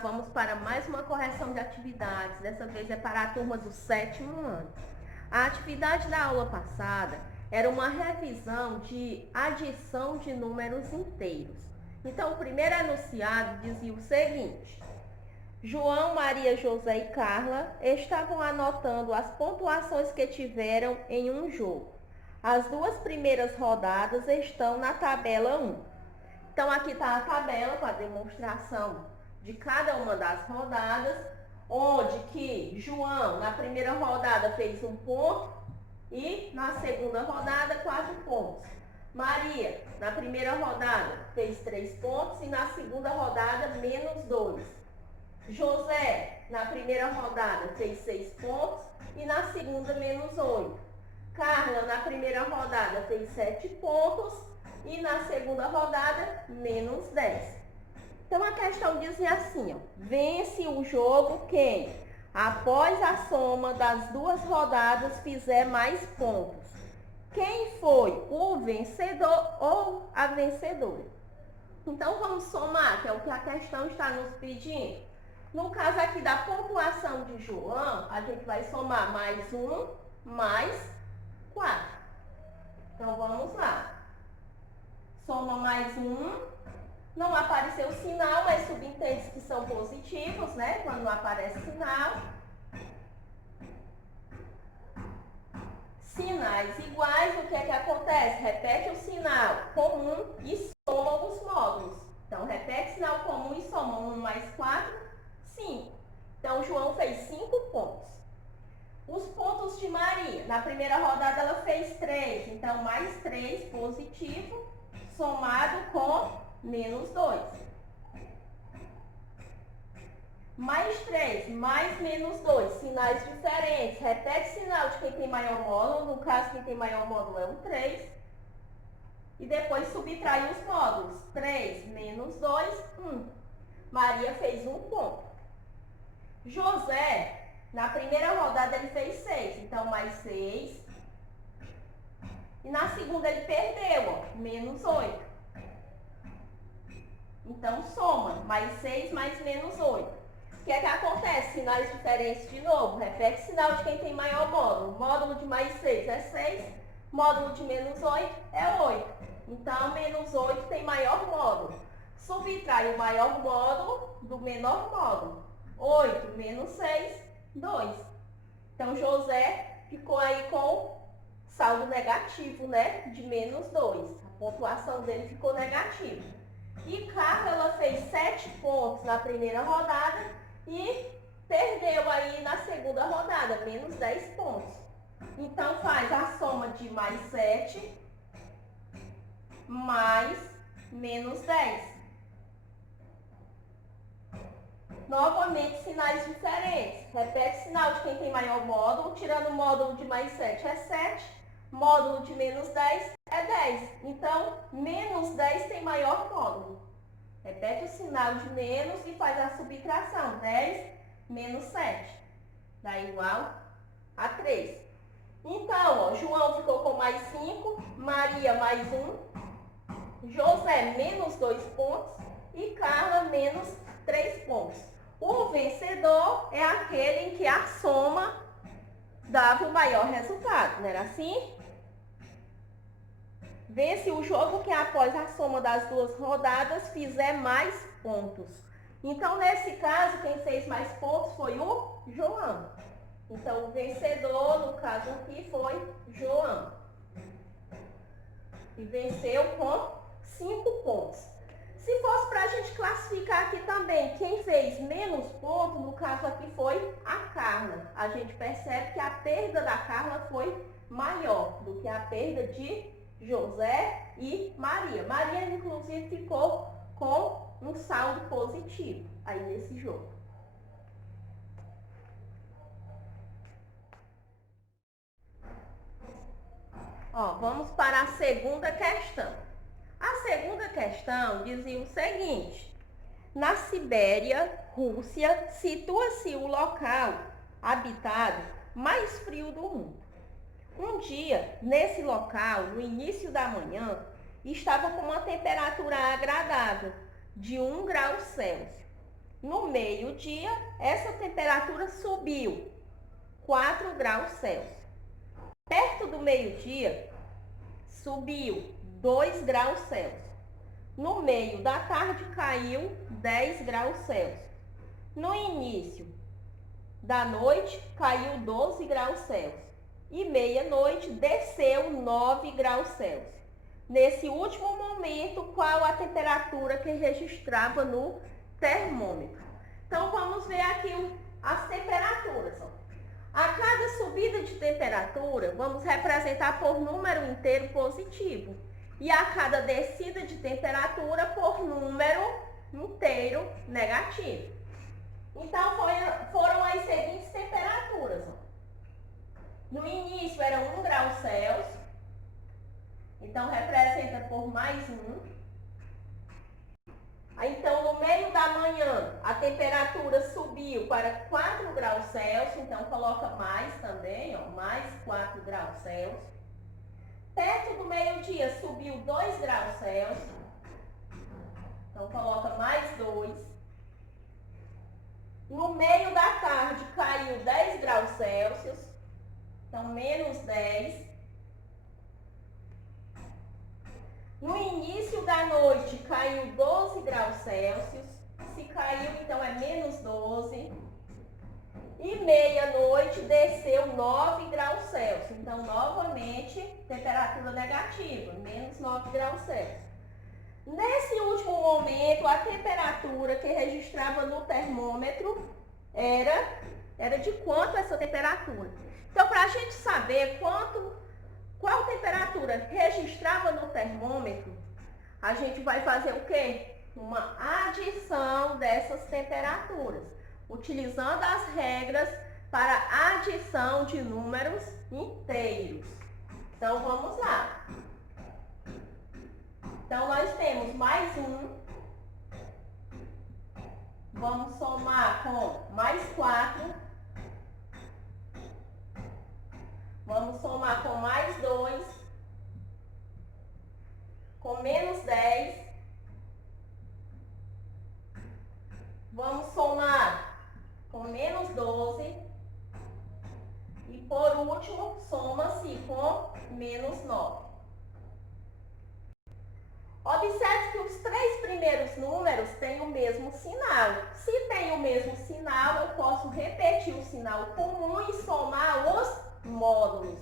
vamos para mais uma correção de atividades. Dessa vez é para a turma do 7º ano. A atividade da aula passada era uma revisão de adição de números inteiros. Então, o primeiro enunciado dizia o seguinte: João, Maria, José e Carla estavam anotando as pontuações que tiveram em um jogo. As duas primeiras rodadas estão na tabela 1. Então, aqui está a tabela com a demonstração de cada uma das rodadas, onde que João, na primeira rodada, fez 1 ponto e na segunda rodada, 4 pontos. Maria, na primeira rodada, fez 3 pontos e na segunda rodada, menos 2. José, na primeira rodada, fez 6 pontos e na segunda, menos 8. Carla, na primeira rodada, fez 7 pontos e na segunda rodada, menos 10. Então, a questão dizia assim, ó, vence o jogo quem, após a soma das duas rodadas, fizer mais pontos. Quem foi o vencedor ou a vencedora? Então, vamos somar, que é o que a questão está nos pedindo. No caso aqui da pontuação de João, a gente vai somar mais 1, mais 4. Então, vamos lá. Soma mais 1. Não apareceu sinal, mas subentende que são positivos, né? Quando não aparece sinal. Sinais iguais, o que é que acontece? Repete o sinal comum e soma os módulos. Então, repete sinal comum e soma 1 mais 4, 5. Então, João fez 5 pontos. Os pontos de Maria. Na primeira rodada, ela fez 3. Então, mais 3 positivo, somado com menos 2. Mais 3, mais menos 2. Sinais diferentes. Repete sinal de quem tem maior módulo. No caso, quem tem maior módulo é o 3. E depois subtrai os módulos. 3 menos 2, 1. Maria fez 1 ponto. José, na primeira rodada, ele fez 6. Então, mais 6. E na segunda, ele perdeu, ó, menos 8. Então, soma, mais 6 mais menos 8. O que é que acontece? Sinais diferentes de novo. Repete sinal de quem tem maior módulo. Módulo de mais 6 é 6. Módulo de menos 8 é 8. Então, menos 8 tem maior módulo. Subtrai o maior módulo do menor módulo. 8 menos 6, 2. Então, José ficou aí com saldo negativo, né? De menos 2. A pontuação dele ficou negativa. E Carla, ela fez 7 pontos na primeira rodada e perdeu aí na segunda rodada, menos 10 pontos. Então, faz a soma de mais 7 mais menos 10. Novamente, sinais diferentes. Repete sinal de quem tem maior módulo, tirando o módulo de mais 7 é 7, módulo de menos 10 é 10. Então, menos 10 tem maior módulo. Repete o sinal de menos e faz a subtração. 10 menos 7 dá igual a 3. Então, ó, João ficou com mais 5, Maria mais 1, José menos 2 pontos e Carla menos 3 pontos. O vencedor é aquele em que a soma dava o maior resultado, não era assim? Vence o jogo que após a soma das duas rodadas fizer mais pontos. Então, nesse caso, quem fez mais pontos foi o João. Então, o vencedor, no caso aqui, foi João. E venceu com 5 pontos. Se fosse para a gente classificar aqui também, quem fez menos pontos, no caso aqui foi a Carla. A gente percebe que a perda da Carla foi maior do que a perda de José e Maria. Maria, inclusive, ficou com um saldo positivo aí nesse jogo. Ó, vamos para a segunda questão. A segunda questão dizia o seguinte: na Sibéria, Rússia, situa-se o local habitado mais frio do mundo. Um dia, nesse local, no início da manhã, estava com uma temperatura agradável, de 1 grau Celsius. No meio-dia, essa temperatura subiu 4 graus Celsius. Perto do meio-dia, subiu 2 graus Celsius. No meio da tarde, caiu 10 graus Celsius. No início da noite, caiu 12 graus Celsius. E meia-noite, desceu 9 graus Celsius. Nesse último momento, qual a temperatura que registrava no termômetro? Então, vamos ver aqui as temperaturas. A cada subida de temperatura, vamos representar por número inteiro positivo. E a cada descida de temperatura, por número inteiro negativo. Então, foram as seguintes temperaturas. No início, era 1 grau Celsius. Então, representa por mais 1. Então, no meio da manhã, a temperatura subiu para 4 graus Celsius. Então, coloca mais também, ó, mais 4 graus Celsius. Perto do meio-dia, subiu 2 graus Celsius. Então, coloca mais 2. No meio da tarde, caiu 10 graus Celsius. Então, menos 10. No início da noite, caiu 12 graus Celsius. Se caiu, então, é menos 12. E meia-noite, desceu 9 graus Celsius. Então, novamente, temperatura negativa, menos 9 graus Celsius. Nesse último momento, a temperatura que registrava no termômetro era de quanto essa temperatura? Então, para a gente saber qual temperatura registrava no termômetro, a gente vai fazer o quê? Uma adição dessas temperaturas, utilizando as regras para adição de números inteiros. Então, vamos lá. Então, nós temos mais 1. Vamos somar com mais 4. Vamos somar com mais 2. Com menos 10. Vamos somar com menos 12. E por último, soma-se com menos 9. Observe que os 3 primeiros números têm o mesmo sinal. Se tem o mesmo sinal, eu posso repetir o sinal comum e somar os módulos.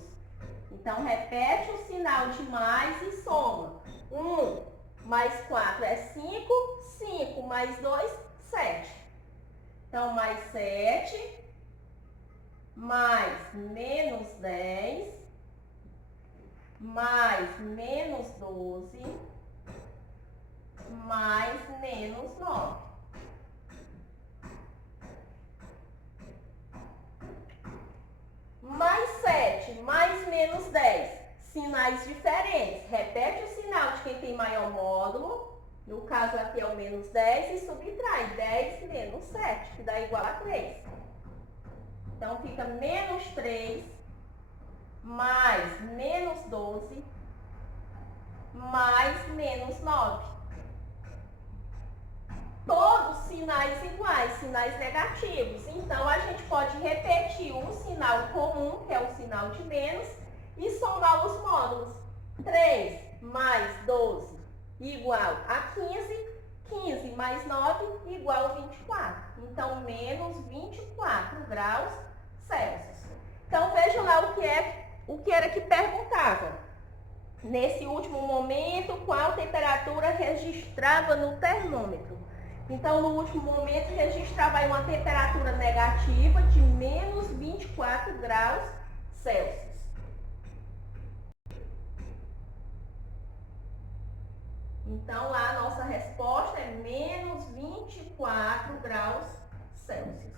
Então, repete o sinal de mais e soma. 1 mais 4 é 5, 5 mais 2, 7. Então, mais 7, mais menos 10, mais menos 12, mais menos 9. Mais 7, mais menos 10. Sinais diferentes. Repete o sinal de quem tem maior módulo. No caso aqui é o menos 10 e subtrai 10 menos 7, que dá igual a 3. Então, fica menos 3, mais menos 12, mais menos 9. Todos sinais iguais, sinais negativos. Então, a gente pode repetir um sinal comum, que é o sinal de menos, e somar os módulos. 3 mais 12 igual a 15, 15 mais 9 igual a 24. Então, menos 24 graus Celsius. Então, vejam lá o que era que perguntava. Nesse último momento, qual temperatura registrava no termômetro? Então, no último momento, registrava aí uma temperatura negativa de menos 24 graus Celsius. Então, lá a nossa resposta é menos 24 graus Celsius.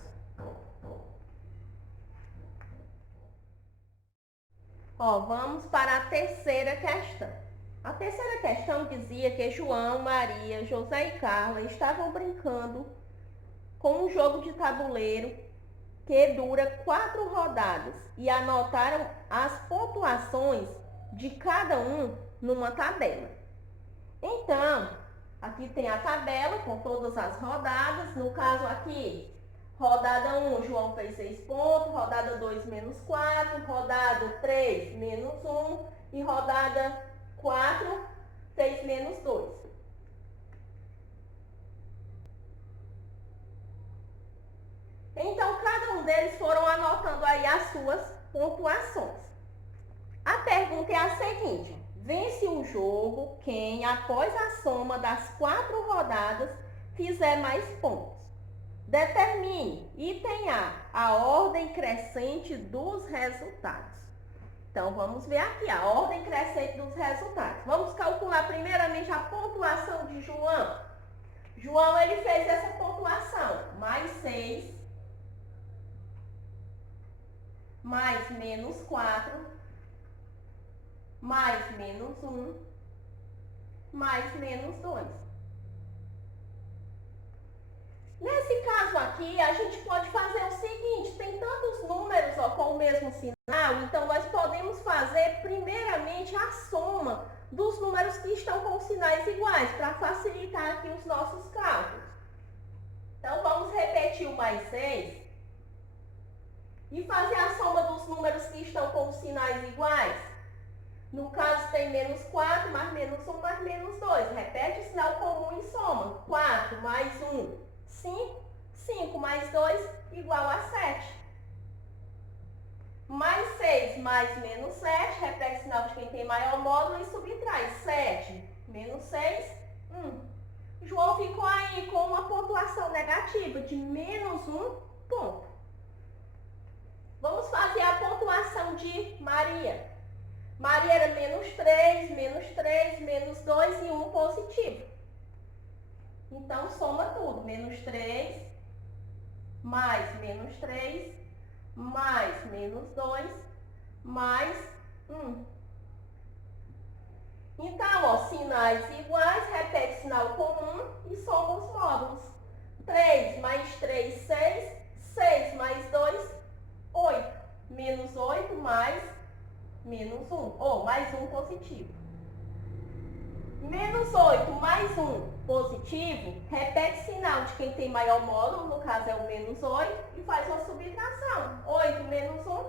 Ó, vamos para a terceira questão. A terceira questão dizia que João, Maria, José e Carla estavam brincando com um jogo de tabuleiro que dura 4 rodadas e anotaram as pontuações de cada um numa tabela. Então, Aqui tem a tabela com todas as rodadas. No caso aqui, rodada 1, João fez 6 pontos. Rodada 2, menos 4. Rodada 3, menos 1. E rodada 4, fez menos 2. Então, cada um deles foram anotando aí as suas pontuações. A pergunta é a seguinte: vence o jogo quem, após a soma das 4 rodadas, fizer mais pontos. Determine, item a ordem crescente dos resultados. Então, vamos ver aqui a ordem crescente dos resultados. Vamos calcular primeiramente a pontuação de João. João, ele fez essa pontuação, mais 6, mais menos 4, mais menos 1, mais menos 2. Nesse caso aqui, a gente pode fazer o seguinte: tem tantos números com o mesmo sinal, então nós podemos fazer primeiramente a soma dos números que estão com sinais iguais, para facilitar aqui os nossos cálculos. Então, vamos repetir o mais 6 e fazer a soma dos números que estão com sinais iguais. No caso, tem menos 4, mais menos 1, mais menos 2. Repete o sinal comum e soma. 4 mais 1, 5. 5 mais 2, igual a 7. Mais 6 mais menos 7. Repete o sinal de quem tem maior módulo e subtrai. 7 menos 6, 1. João ficou aí com uma pontuação negativa de menos 1 ponto. Vamos fazer a pontuação de Maria. Maria era menos 3, menos 2 e 1 positivo. Então, soma tudo. Menos 3, mais menos 3, mais menos 2, mais 1. Então, ó, sinais iguais, repete sinal comum e soma os módulos. 3 mais 3, 6. 6 mais 2, 8. Menos 8 mais menos 1, ou mais 1 positivo. Menos 8 mais 1 positivo, repete sinal de quem tem maior módulo, no caso é o menos 8, e faz uma subtração. 8 menos 1,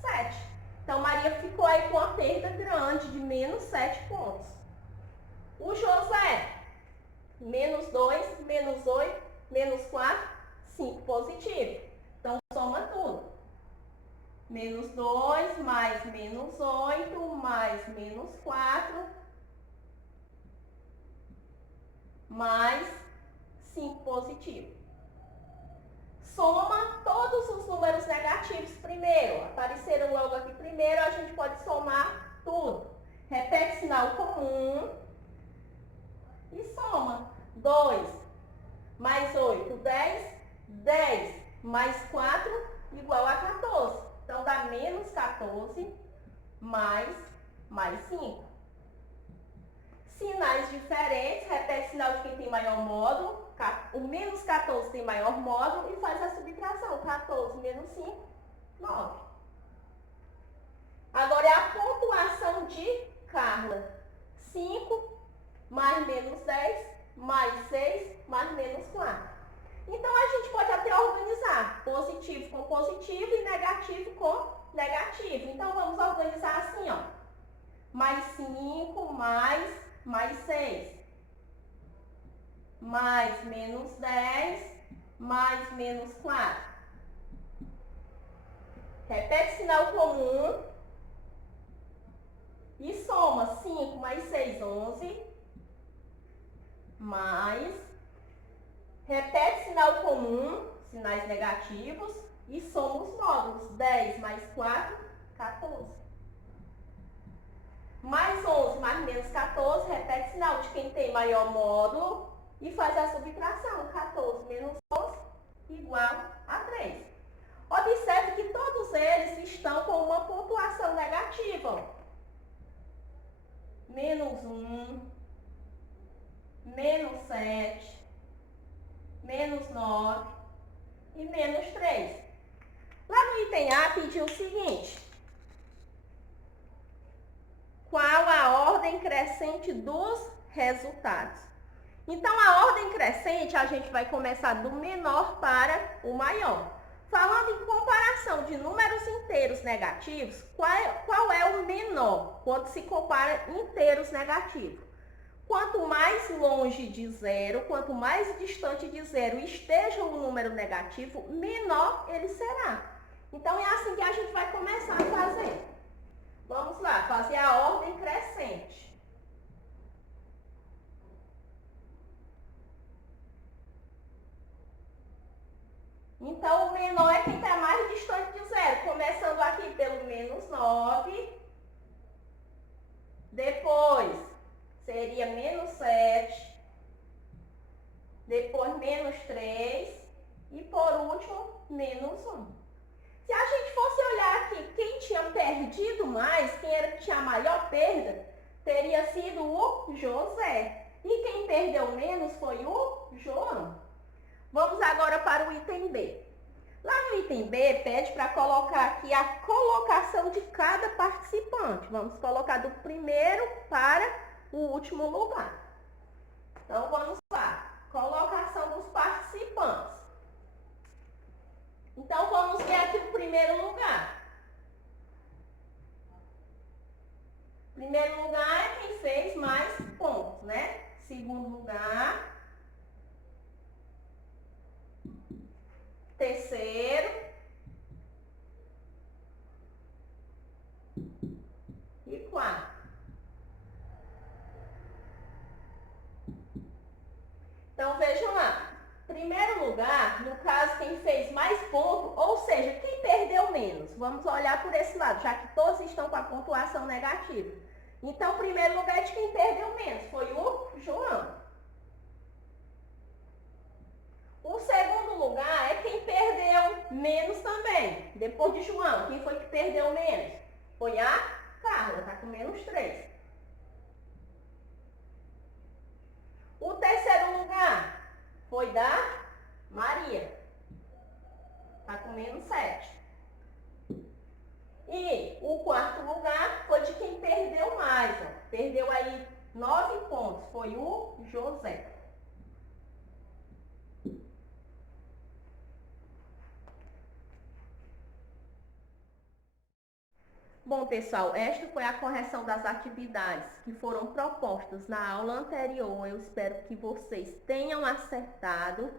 7. Então, Maria ficou aí com uma perda grande de menos 7 pontos. O José, menos 2, menos 8, menos 4, 5 positivo. Então, soma tudo. Menos 2 mais menos 8 mais menos 4 mais 5 positivo. Soma todos os números negativos primeiro. Apareceram logo aqui primeiro, a gente pode somar tudo. Repete sinal comum e soma. 2 mais 8, 10. 10 mais 4 igual a 14. Então, dá menos 14 mais 5. Sinais diferentes, repete sinal de quem tem maior módulo. O menos 14 tem maior módulo e faz a subtração. 14 menos 5, 9. Agora é a pontuação de Carla. 5 mais menos 10, mais 6, mais menos 4. Então, a gente pode até organizar positivo com positivo e negativo com negativo. Então, vamos organizar assim, ó. Mais 5, mais 6. Mais menos 10, mais menos 4. Repete sinal comum e soma 5 mais 6, 11. Mais, repete sinal comum, sinais negativos, e soma os módulos. 10 mais 4, 14. Mais 11 mais menos 14, repete sinal de quem tem maior módulo e faz a subtração. 14 menos 11 igual a 3. Observe que todos eles estão com uma pontuação negativa. Menos 1, menos 7, menos 9 e menos 3. Lá no item A pediu o seguinte: qual a ordem crescente dos resultados? Então, a ordem crescente, a gente vai começar do menor para o maior. Falando em comparação de números inteiros negativos, qual é o menor quando se compara inteiros negativos? Quanto mais longe de zero, quanto mais distante de zero esteja o número negativo, menor ele será. Então, é assim que a gente vai começar a fazer. Vamos lá, fazer a ordem crescente. Então, o menor é quem está mais distante de zero. Começando aqui pelo menos 9. Depois, seria menos 7. Depois, menos 3. E, por último, menos 1. Se a gente fosse olhar aqui, quem tinha perdido mais, quem era que tinha a maior perda, teria sido o José. E quem perdeu menos foi o João. Vamos agora para o item B. Lá no item B, pede para colocar aqui a colocação de cada participante. Vamos colocar do primeiro para o último lugar. Então, vamos lá. Colocação dos participantes. Então, vamos ver aqui o primeiro lugar. Primeiro lugar é quem fez mais pontos, né? Segundo lugar. Terceiro. E quarto. Então, vejam lá. Primeiro lugar, no caso, quem fez mais ponto, ou seja, quem perdeu menos. Vamos olhar por esse lado, já que todos estão com a pontuação negativa. Então, o primeiro lugar é de quem perdeu menos, foi o João. O segundo lugar é quem perdeu menos também. Depois de João, quem foi que perdeu menos? Foi a Carla, está com menos 3. O terceiro lugar foi da Maria, está com menos 7. E o quarto lugar foi de quem perdeu mais, ó. Perdeu aí 9 pontos, foi o José. Bom, pessoal, esta foi a correção das atividades que foram propostas na aula anterior. Eu espero que vocês tenham acertado.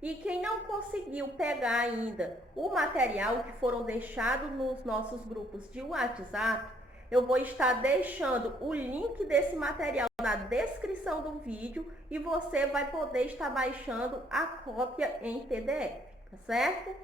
E quem não conseguiu pegar ainda o material que foram deixados nos nossos grupos de WhatsApp, eu vou estar deixando o link desse material na descrição do vídeo e você vai poder estar baixando a cópia em PDF, tá certo?